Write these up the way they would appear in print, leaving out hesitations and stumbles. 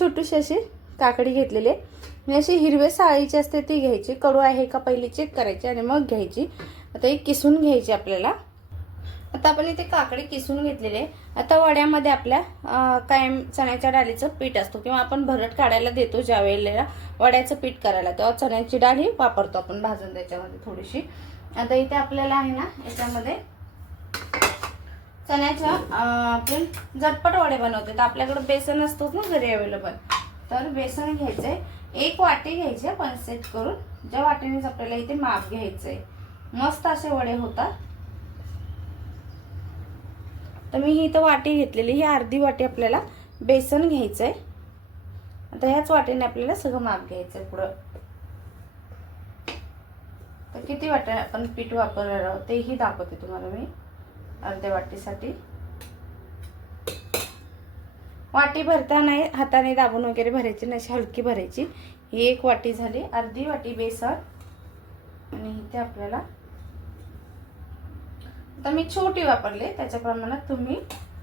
छोटीशी अशी काकडी घेतलेली आहे. मी अशी हिरव्या साळीची असते ती घ्यायची, कडू आहे का पहिली चेक करायची आणि मग घ्यायची. आता ही किसून घ्यायची आपल्याला. आता आपण इथे काकडी किसून घेतलेली आहे. आता वड्यामध्ये आपल्या कायम चण्याच्या डाळीचं पीठ असतो किंवा आपण भरट काढायला देतो ज्या वेळेला वड्याचं पीठ करायला, तेव्हा चण्याची डाळ ही वापरतो आपण भाजून त्याच्यामध्ये थोडीशी. आता इथे आपल्याला आहे ना याच्यामध्ये चण्याच्या आपण झटपट वडे बनवतो तर आपल्याकडे बेसन असतोच ना घरी अवेलेबल, तर बेसन घ्यायचंय. 1 वाटी घ्यायचे पण सेट करून, ज्या वाटीनेच आपल्याला इथे माप घ्यायचंय. मस्त असे वडे होतात. तर मी ही इथं वाटी घेतलेली, ही अर्धी वाटी आपल्याला बेसन घ्यायचंय. आता ह्याच वाटीने आपल्याला सगळं माप घ्यायचंय पुढं. तर किती वाट्या आपण पीठ वापरणार आहोत तेही दाखवते तुम्हाला मी. अर्ध्या वाटीसाठी वाटी भरताना हाताने दाबून वगैरे भरायची नाही, अशी हलकी भरायची. ही 1 वाटी झाली. अर्धी वाटी बेसन आणि इथे आपल्याला, आता मी छोटी वापरले त्याच्या प्रमाणात तुम्ही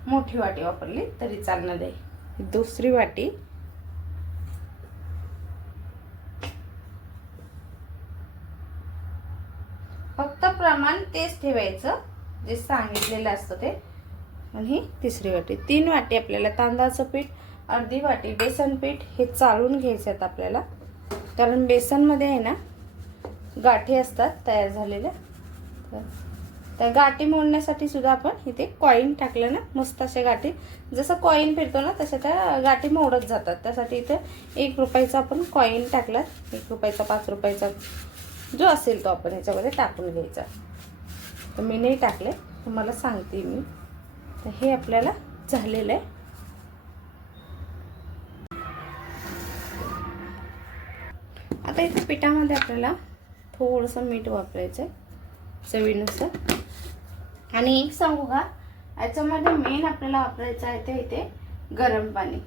मोठी वाटी वापरली तरी चालणार आहे. दुसरी वाटी, फक्त प्रमाण तेच ठेवायचं जे सांगितलेलं असतं ते. आणि तिसरी वाटी. 3 वाटी आपल्याला तांदळाचं पीठ, अर्धी वाटी बेसन पीठ हे चाळून घ्यायचं आहे आपल्याला, कारण बेसनमध्ये आहे ना गाठी असतात तयार झालेल्या. त्या गाठी मोडण्यासाठी सुद्धा आपण इथे कॉईन टाकलं ना, मस्त अशा गाठी, जसं कॉईन फिरतो ना तशा त्या गाठी मोडत जातात. त्यासाठी इथे 1 रुपयाचा आपण कॉईन टाकला, 1 रुपयाचा 5 रुपयाचा जो असेल तो आपण याच्यामध्ये टाकून घ्यायचा. तर मी नाही टाकले, तुम्हाला सांगते मी. तर हे आपल्याला झालेलं आहे. आता इथे पिठामध्ये आपल्याला थोडंसं मीठ वापरायचं आहे चवीनुसार. आणि एक सांगू का, याच्यामध्ये मेन आपल्याला वापरायचं आहे ते इथे गरम पाणी.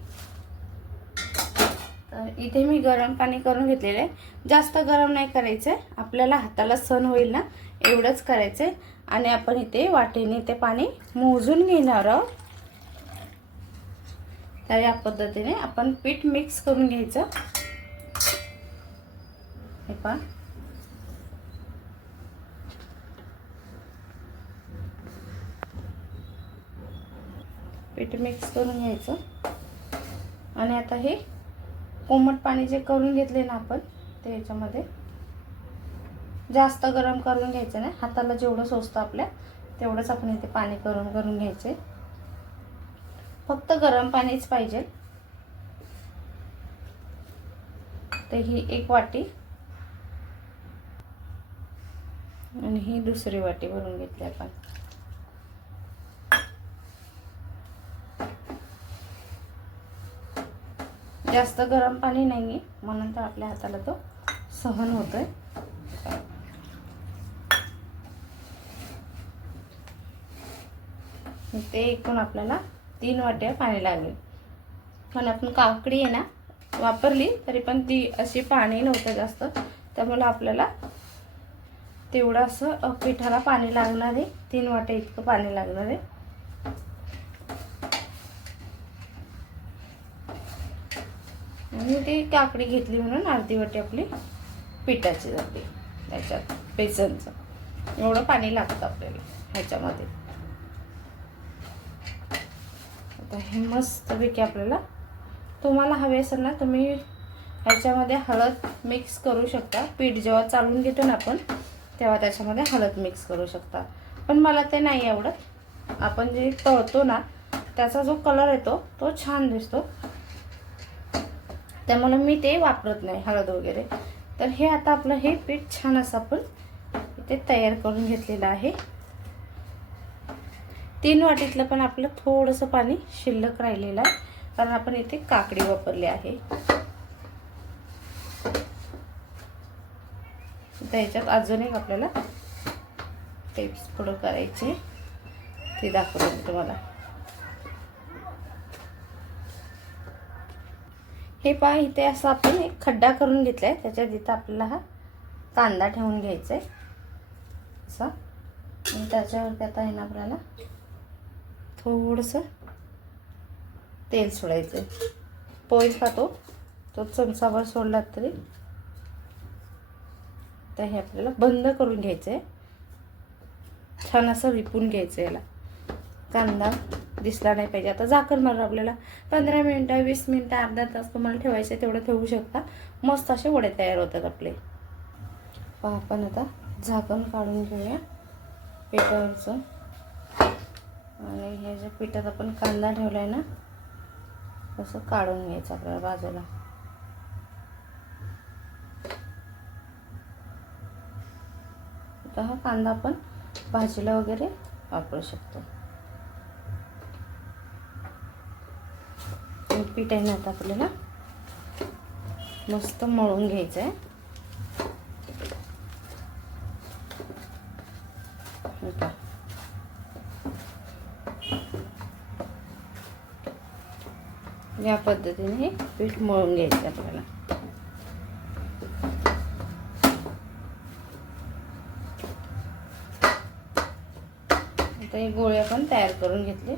तर इथे मी गरम पाणी करून घेतलेलं आहे. जास्त गरम नाही करायचं आहे, आपल्याला हाताला सण होईल ना एवढंच करायचं आहे. आणि आपण इथे वाटीने ते पाणी मोजून घेणार आहोत. तर या पद्धतीने आपण पीठ मिक्स करून घ्यायचं. हे पहा, पीठ मिक्स करून घ्यायचं. आणि आता हे कोमट पाणी जे करून घेतले ना आपण ते याच्यामध्ये, जास्त गरम करून घ्यायचं नाही, हाताला जेवढं सोसतं आपल्या तेवढंच आपण इथे पाणी करून घ्यायचे. फक्त गरम पाणीच पाहिजे. तर ही 1 वाटी आणि ही दुसरी वाटी भरून घेतली आपण. जास्त गरम पाणी नाहीये म्हणून तर आपल्या हाताला तो सहन होतोय. ते एकूण आपल्याला 3 वाट्या पाणी लागेल. पण आपण काकडी आहे ना वापरली तरी पण ती अशी पाणी नव्हतं जास्त, त्यामुळे आपल्याला तेवढं असं पिठाला पाणी लागणार आहे. 3 वाट्या इतकं पाणी लागणार आहे. आणि ती काकडी घेतली म्हणून अर्धी वाटी आपली पिठाची जाते त्याच्यात, बेसनचं एवढं पाणी लागतं आपल्याला ह्याच्यामध्ये. आता हे मस्तपैकी आपल्याला, तुम्हाला हवे असेल ना तुम्ही ह्याच्यामध्ये हळद मिक्स करू शकता. पीठ जेव्हा चालून घेतो ना आपण तेव्हा त्याच्यामध्ये हळद मिक्स करू शकता, पण मला ते नाही आवडत. आपण जे तळतो ना त्याचा जो कलर येतो तो छान दिसतो, त्यामुळे मी ते वापरत नाही हळद वगैरे. तर हे आता आपलं हे पीठ छान असं आपण इथे तयार करून घेतलेलं आहे. 3 वाटीतलं पण आपलं थोडंसं पाणी शिल्लक राहिलेलं आहे, कारण आपण इथे काकडी वापरली आहे. त्याच्यात अजून एक आपल्याला टिप्स पुढं करायचे ते दाखवते मी तुम्हाला. हे पहा, इथे असं आपण एक खड्डा करून घेतलाय, त्याच्यात इथं आपल्याला हा कांदा ठेवून घ्यायचा आहे असा. आणि त्याच्यावरती आता आहे ना आपल्याला थोडंसं तेल सोडायचं. पोळी खातो तो चमचाभर सोडला तरी. तर हे आपल्याला बंद करून घ्यायचं आहे. छान असं विपून घ्यायचं याला. कांदा दिसला नाही पाहिजे. आता झाकण मारून आपल्याला 15 मिनिटं 20 मिनिटं अर्धा तास तुम्हाला ठेवायचं तेवढं ठेवू शकता. मस्त असे वडे तयार होतात आपले. आपण आता झाकण काढून घेऊया पिठावरचं. आणि हे जे पिठात आपण कांदा ठेवला आहे ना तसं काढून घ्यायचं आपल्याला बाजूला. आता हा कांदा आपण भाजीला वगैरे वापरू शकतो. पीठ आहे ना आता आपल्याला मस्त मळून घ्यायचं आहे. या पद्धतीने हे पीठ मळून घ्यायचं आपल्याला. आता हे गोळे आपण तयार करून घेतले.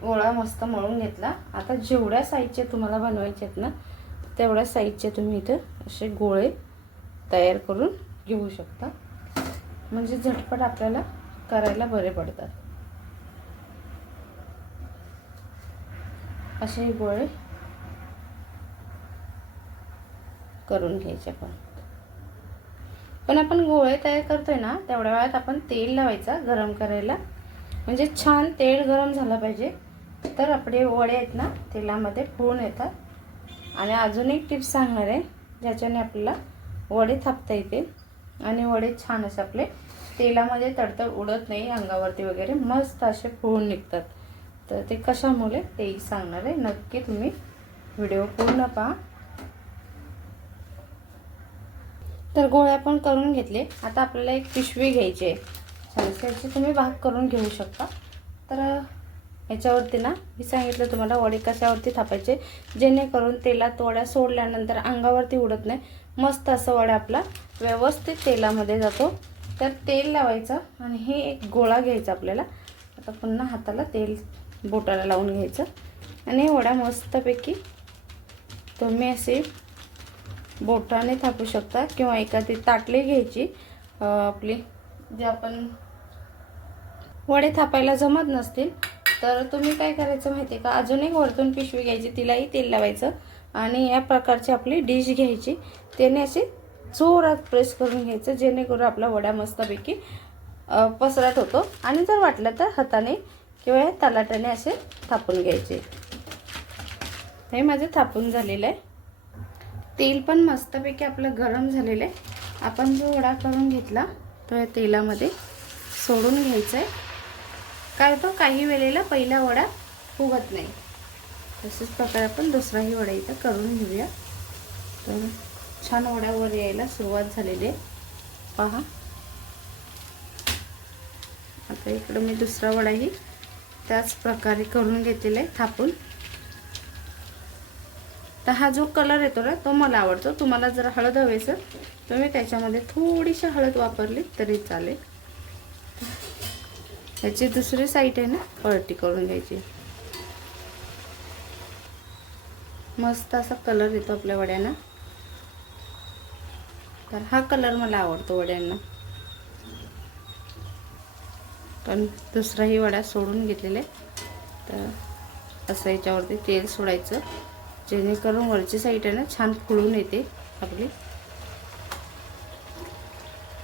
गोळा मस्त मळून घेतला. आता जेवढ्या साईजचे तुम्हाला बनवायचे आहेत ना तेवढ्या साईजचे तुम्ही इथं असे गोळे तयार करून घेऊ शकता. म्हणजे झटपट आपल्याला करायला बरे पडतात. असे गोळे करून घ्यायचे पण आपण गोळे तयार करतोय ना तेवढ्या वेळात आपण तेल लावायचं गरम करायला. म्हणजे छान तेल गरम झालं पाहिजे तर आपले वडे आहेत ना तेलामध्ये फुलून येतात. आणि अजून एक टिप्स सांगणार आहे ज्याच्याने आपल्याला वडे थापता येतील आणि वडे छान असे आपले तेलामध्ये तडतड उडत नाही अंगावरती वगैरे मस्त असे फुलून निघतात. तर ते कशामुळे तेही सांगणार आहे. नक्की तुम्ही व्हिडिओ पूर्ण पहा. तर गोळे आपण करून घेतले. आता आपल्याला एक पिशवी घ्यायची आहे. त्याचे तुम्ही भाग करून घेऊ शकता. तर याच्यावरती ना मी सांगितलं तुम्हाला वडे कशावरती थापायचे जेणेकरून तेलात वड्या सोडल्यानंतर अंगावरती उडत नाही. मस्त असं वडा आपला व्यवस्थित तेलामध्ये जातो. तर तेल लावायचं आणि हे एक गोळा घ्यायचा आपल्याला. आता पुन्हा हाताला तेल बोटाला लावून घ्यायचं आणि वड्या मस्तपैकी तुम्ही असे बोटाने थापू शकता किंवा एखादी ताटली घ्यायची आपली. जे आपण वडे थापायला जमत नसतील तर तुम्ही काय करायचं माहिती आहे का, अजून एक वरतून पिशवी घ्यायची तिलाही तेल लावायचं आणि या प्रकारची आपली डिश घ्यायची. त्याने असे जोरात प्रेस करून घ्यायचं जेणेकरून आपला वडा मस्तपैकी पसरत होतो. आणि जर वाटलं तर हाताने किंवा तलाट्याने असे थापून घ्यायचे. हे माझं थापून झालेलं आहे. तेल पण मस्तपैकी आपलं गरम झालेलं आहे. आपण जो वडा करून घेतला तो या तेलामध्ये सोडून घ्यायचा आहे. काय होतं काही वेळेला पहिला वडा फुगत नाही. तसेच प्रकारे आपण दुसराही वडा इथं करून घेऊया. तर छान वड्यावर यायला सुरुवात झालेली आहे पहा. आता इकडं मी दुसरा वडाही त्याच प्रकारे करून घेतलेला आहे थापून. तर हा जो कलर येतो ना तो मला आवडतो. तुम्हाला जर हळद हवी असेल तुम्ही त्याच्यामध्ये थोडीशी हळद वापरली तरी चालेल. याची दुसरी साईड आहे ना पलटी करून घ्यायची. मस्त असा कलर येतो आपल्या वड्यांना. तर हा कलर मला आवडतो वड्यांना. पण दुसराही वडा सोडून घेतलेला आहे. तर असं याच्यावरती तेल सोडायचं जेणेकरून वरची साईड आहे ना छान फुलून येते आपली.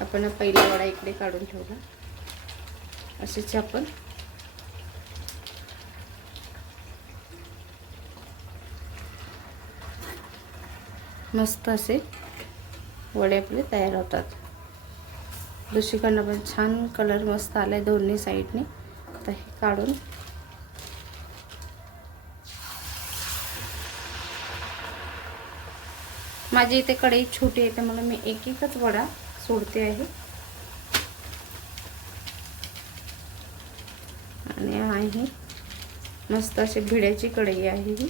आपण पहिला वडा इकडे काढून ठेवला. असेच आपण मस्त असे वडे आपले तयार होतात. दुसरीकडनं पण छान कलर मस्त आलाय दोन्ही साईडने. तर हे काढून माझी इथे कढई छोटी आहे त्यामुळे मी एक एकच वडा सोडते आहे. आणि आहे मस्त अशी भिड्याची कढई आहे ही.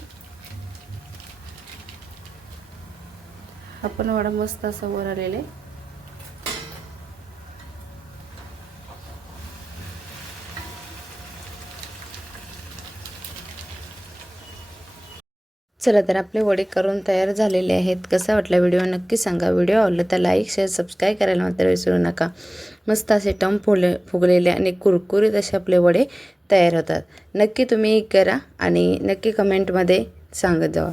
आपण वडा मस्त असा वर आलेला आहे. चला तर आपले वडे करून तयार झालेले आहेत. कसा वाटला व्हिडिओ नक्की सांगा. व्हिडिओ आवडला तर लाईक शेअर सबस्क्राईब करायला मात्र विसरू नका. मस्त असे टम फुगलेले आणि कुरकुरीत असे आपले वडे तयार होतात. नक्की तुम्ही करा आणि नक्की कमेंटमध्ये सांगत जावा.